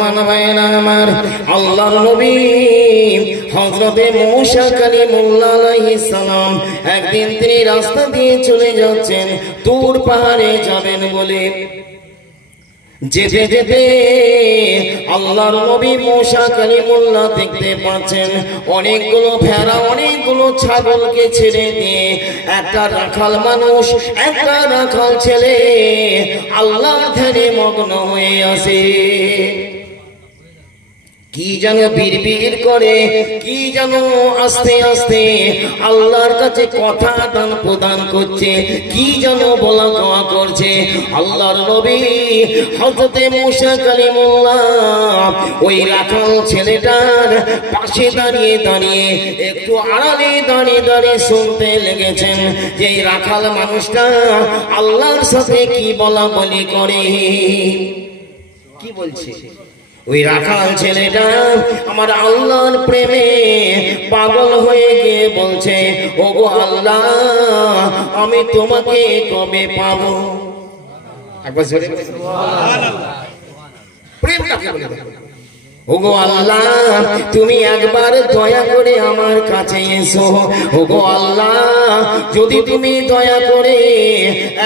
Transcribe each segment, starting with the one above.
মুসলমান ভাইরা আমার, আল্লাহর নবী হযরতে মূসা কালিমুল্লাহ আলাইহিস সালাম একদিন তিনি রাস্তা দিয়ে চলে যাচ্ছেন, তুর পাহাড়ে যাবেন বলে। যেতে যেতে আল্লাহর নবী মূসা কালিমুল্লাহ দেখতে পাচ্ছেন অনেকগুলো ভেড়া, অনেকগুলো ছাগলকে ছেড়ে দিয়ে একটা রাখাল মানুষ, একটা রাখাল ছেলে আল্লাহর ধ্যানে মগ্ন হয়ে আছে। কি যেন বিড়বিড় করে, কি যেন আস্তে আস্তে আল্লাহর কাছে কথা দান প্রদান করছে, কি যেন বলা কওয়া করছে। আল্লাহর নবী হযরতে মূসা কালিমুল্লাহ ওই রাখাল ছেলেটার পাশে দাঁড়িয়ে দাঁড়িয়ে একটু আড়ালে দাঁড়িয়ে দাঁড়িয়ে শুনতে লেগেছেন যে এই রাখাল মানুষটা আল্লাহর সাথে কি বলা বলি করে, কি বলছে। ওই রাখাল ছেলেটা আমার আল্লাহর প্রেমে পাগল হয়ে গিয়ে বলছে, ওগো আল্লাহ, আমি তোমাকে কবে পাবো? একবার জোরে সুবহানাল্লাহ। প্রেম কাকে বলে? ওগো আল্লাহ, তুমি একবার দয়া করে আমার কাছে এসো। ওগো আল্লাহ, যদি তুমি দয়া করে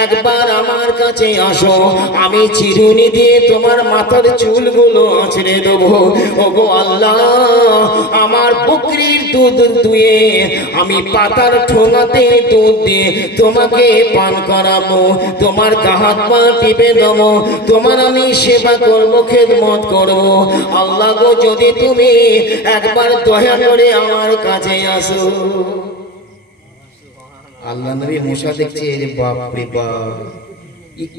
একবার আমার কাছে আসো, আমি চিরুনি দিয়ে তোমার মাথার চুলগুলো আঁচড়ে দেবো। ওগো আল্লাহ, আমার বকরির দুধ দুয়ে আমি পাতার ঠোঙাতে দুধ দিয়ে তোমাকে পান করাবো, তোমার হাত পা টিপে দেবো, তোমার আমি সেবা করবো, খেদমত করবো। আল্লাহ গো, যদি তুমি একবার দয়া করে আমার কাছে আসো। আল্লাহ নবী মূসা দেখছে, রে বাপ রে বাপ,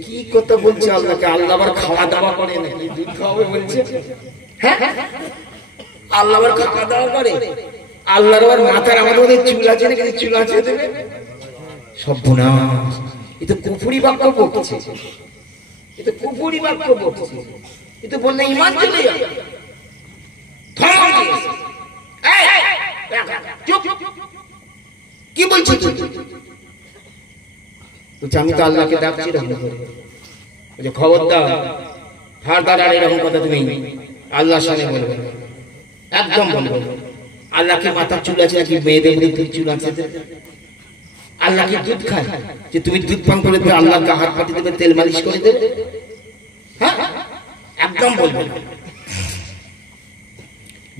কি কথা বলছে আল্লাহকে। আল্লাহ আবার খাওয়া দাওয়া করে নাকি? দুধ খাওয়াবে বলছে? হ্যাঁ, আল্লাহ আবার খাওয়া দাওয়া করে? আল্লাহর আবার মাথার আমাদের চুল আছে নাকি? চুল আছে দেবে? সর্বনাশ, এ তো কুফরি বাক্য বলছে, এ তো কুফরি বাক্য বলছে, এ তো বললে ঈমান চলে যাবে। কি বলছিস? আমি তো আল্লাহকে ডাকছি, খবরদার ফারদার এরকম কথা তুমি আল্লাহর সামনে বলবে, একদম বলবে। আল্লাহকে মাথার চুল আছে নাকি? মেয়েদের দুধ চুল আছে? আল্লাহকে দুধ খায় যে তুমি দুধ পান করে দেবে, আল্লাহকে হাত পাতি দেবে, তেল মালিশ করে দেবে? হ্যাঁ, একদম বলবে।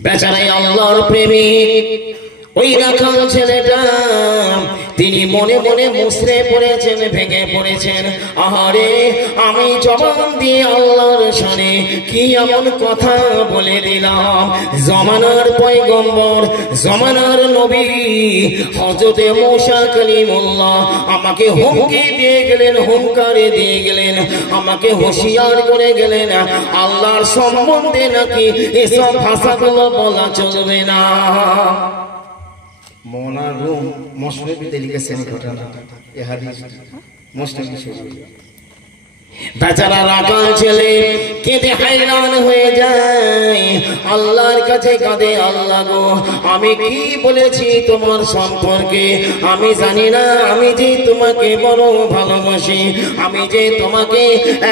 বেচারাই আল্লাহর প্রেমিক ওই রাখাল ছেলেটা তিনি মনে মনে মুসরে পড়েছেন, ভেঙে পড়েছেন। আহারে, আমি জবান দিয়ে আল্লাহর শানে কি এমন কথা বলে দিলাম। জমানার পয়গম্বর, জমানার নবী হযরতে মূসা কালিমুল্লাহ আমাকে হুমকি দিয়ে গেলেন, হুঙ্কারে দিয়ে গেলেন, আমাকে হুঁশিয়ার করে গেলেন, আল্লাহর সম্বন্ধে নাকি এসব ভাষাগুলো বলা চলবে না। মৌলানা রুম মুসলিমে লিখেছেন ঘটনা, এই হাদিস মুসলিম শরীফ। বেচারা রাখাল ছেলে কেঁদে হায়রান হয়ে যায়, আল্লাহর কাছে কাঁদে, আল্লাহ গো, আমি কি বলেছি তোমার সম্পর্কে? আমি জানি না, আমি যে তোমাকে বড় ভালোবাসি, আমি যে তোমাকে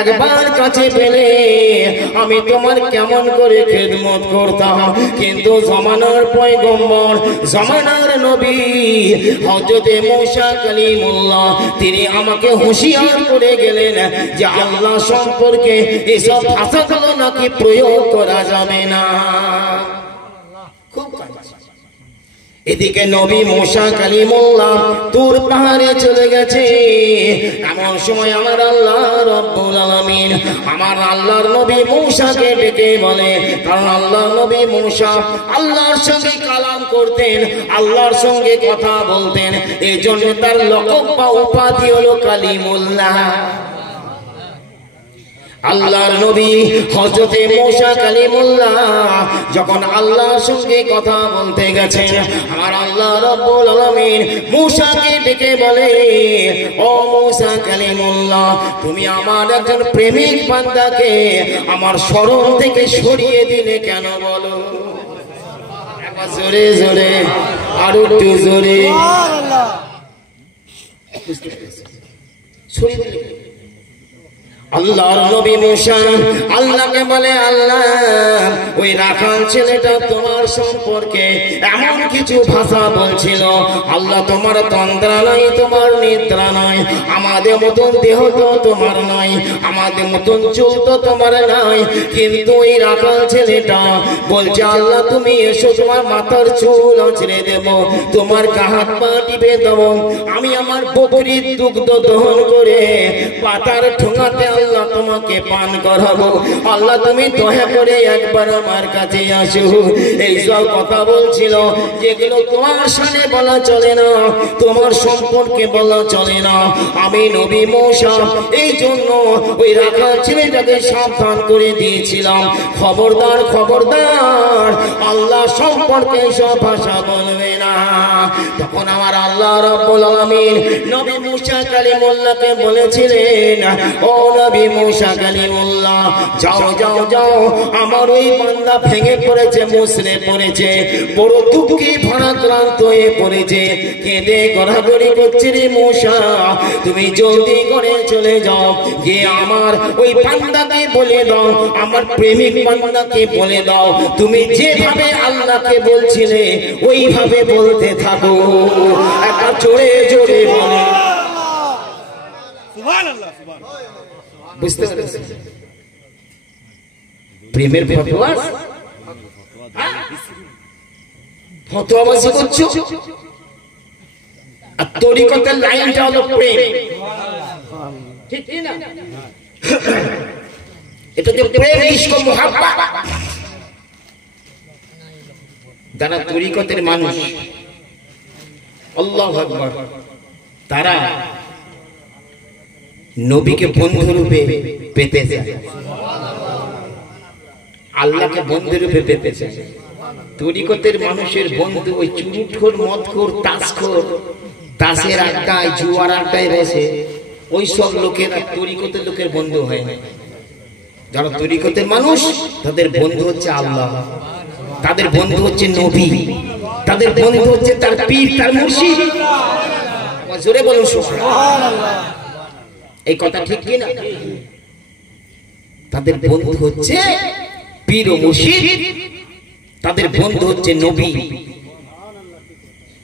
একবার কাছে পেলে আমি তোমার কেমন করে খেদমত করতাম। কিন্তু জমানার পয়গম্বর, জমানার নবী হযরতে মূসা কালিমুল্লাহ তিনি আমাকে হুঁশিয়ার করে গেলেন যে আল্লাহ সম্পর্কে এসব ভাষাগুলো নাকি প্রয়োগ করা যাবে না। খুব এদিকে নবী মূসা কালিমুল্লাহ তুর পাহাড়ে চলে গেছে। এমন সময় আমার আল্লাহ রব্বুল আলামিন আমার আল্লাহর নবী মূসাকে ডেকে বলে, কারণ আল্লাহর নবী মূসা আল্লাহর সঙ্গে কালাম করতেন, আল্লাহর সঙ্গে কথা বলতেন, এই জন্য তার লকব বা উপাধি হলো কালিমুল্লাহ। আল্লাহর নবী হযরতে মূসা কালিমুল্লাহ যখন আল্লাহর সঙ্গে কথা বলতে গেছেন, আর আল্লাহ রাব্বুল আলামিন মূসাকে ডেকে বলে, ও মূসা কালিমুল্লাহ, তুমি আমার একজন প্রেমিক বান্দাকে আমার শরণ থেকে সরিয়ে দিলে কেন বলো? একবার জোরে জোরে, আর একটু জোরে। সুবহানাল্লাহ। সরিয়ে দিলে আল্লাহর নবী মুসা আল্লাহকে বলে, আল্লাহ ওই রাখাল ছেলেটা তোমার সম্পর্কে এমন কিছু ভাষা বলছিল। আল্লাহ তোমার তন্দ্রা নাই, তোমার নিদ্রা নাই, আমাদের মতন দেহ তো তোমার নাই, আমাদের মতন চুল তো তোমার নাই, কিন্তু ওই রাখাল ছেলেটা বলছে আল্লাহ তুমি এসো, তোমার মাথার চুল আঁচড়ে দেব, তোমার হাত পা টিপে দেব, আমি আমার বকরির দুগ্ধ দহন করে পাতার ঠোঙাতে আল্লাহ তোমাকে পান করাবো। আল্লাহ তুমি দয়া করে একবার আমার কাছে আসো। এইসব কথা বলছিল যেগুলো তোমার সামনে বলা চলে না, তোমার সম্পর্কে বলা চলে না। আমি নবী মুসা এই জন্য ওই রাখাল ছেলেটাকে সাবধান করে দিয়েছিলাম, খবরদার খবরদার আল্লাহ সম্পর্কে সব ভাষা বলবে না। তখন আমার আল্লাহ রাব্বুল আলামিন নবী মুসা কালিমুল্লাহকে বলেছিলেন, ও নবী মুসা কালিমুল্লাহ, যাও যাও যাও, আমার ওই বান্দা ভেঙে পড়েছে, মুসরে পড়েছে, বড় দুঃখী ভারাক্রান্ত হয়ে পড়েছে, কেঁদে গড়াগড়ি করছে রে মুসা, তুমি জলদি করে চলে যাও, গিয়ে আমার ওই বান্দাকে বলে দাও, আমার প্রেমিক বান্দাকে বলে দাও, তুমি যেভাবে আল্লাহকে বলছিলে ওইভাবে বলতে থাকো। একটা জোরে জোরে বলে সুবহানাল্লাহ। বুঝতে পেরেছেন প্রেমের ফতোয়া? ফতোয়াবাজি করছো। আর তরিকতের লাইনটা হলো প্রেম, ঠিক কি না? এটা যে প্রেম, ইশক, মুহাব্বত। যারা তরিকতের মানুষ, আল্লাহু আকবার, তারা নবীকে বন্ধু রূপে পেতে চায়, আল্লাহকে বন্ধু রূপে পেতে চায়। তরিকতের মানুষের বন্ধু ওই চুরুটখোর, মদখোর, তাসখোর, তাসের আড্ডায়, জুয়ার আড্ডায় বসে ওই সব লোকেরা তরিকতের লোকের বন্ধু হয় না। যারা তরিকতের মানুষ তাদের বন্ধু হচ্ছে আল্লাহ, তাদের বন্ধু হচ্ছে নবী, তাদের বন্ধু হচ্ছে তার পীর, তার মুর্শিদ। জোরে বলুন সুবহানাল্লাহ। এই কথা ঠিক কি না? তাদের বন্ধু হচ্ছে পীর ও মুর্শিদ, তাদের বন্ধু হচ্ছে নবী।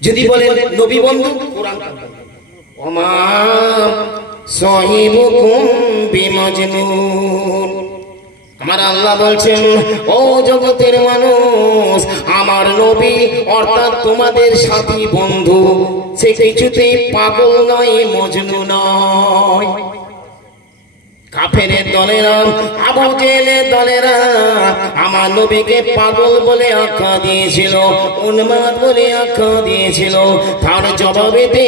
যদি বলেন নবী বন্ধু, কোরআন ওমা সাহিবুকুম বিমাজনুন, আমার আল্লাহ বলছেন ও জগতের মানুষ, আমার নবী অর্থাৎ তোমাদের সাথী বন্ধু, সে কিছুতেই পাগল নয়, মজনু নয়। কাফেরের দলেরা, আবু জেহেলের দলেরা আমার নবীকে পাগল বলে আখ্যা দিয়েছিল, উন্মাদ বলে আখ্যা দিয়েছিল। তার জবাবেতে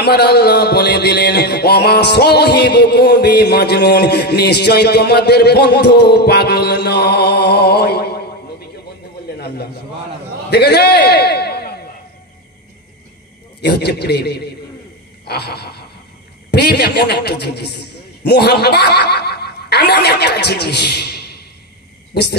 আমার আল্লাহ বলে দিলেন, ওমা সাহিবুকুম বিমাজনুন, নিশ্চয় তোমাদের বন্ধু পাগল নয়। নবীকে বন্ধু বললেন আল্লাহ। দেখেছে, এ হচ্ছে প্রেম। আহা, প্রেম এমন একটা জিনিস, মুহাব্বত এমন একটা জিনিস, বুঝতে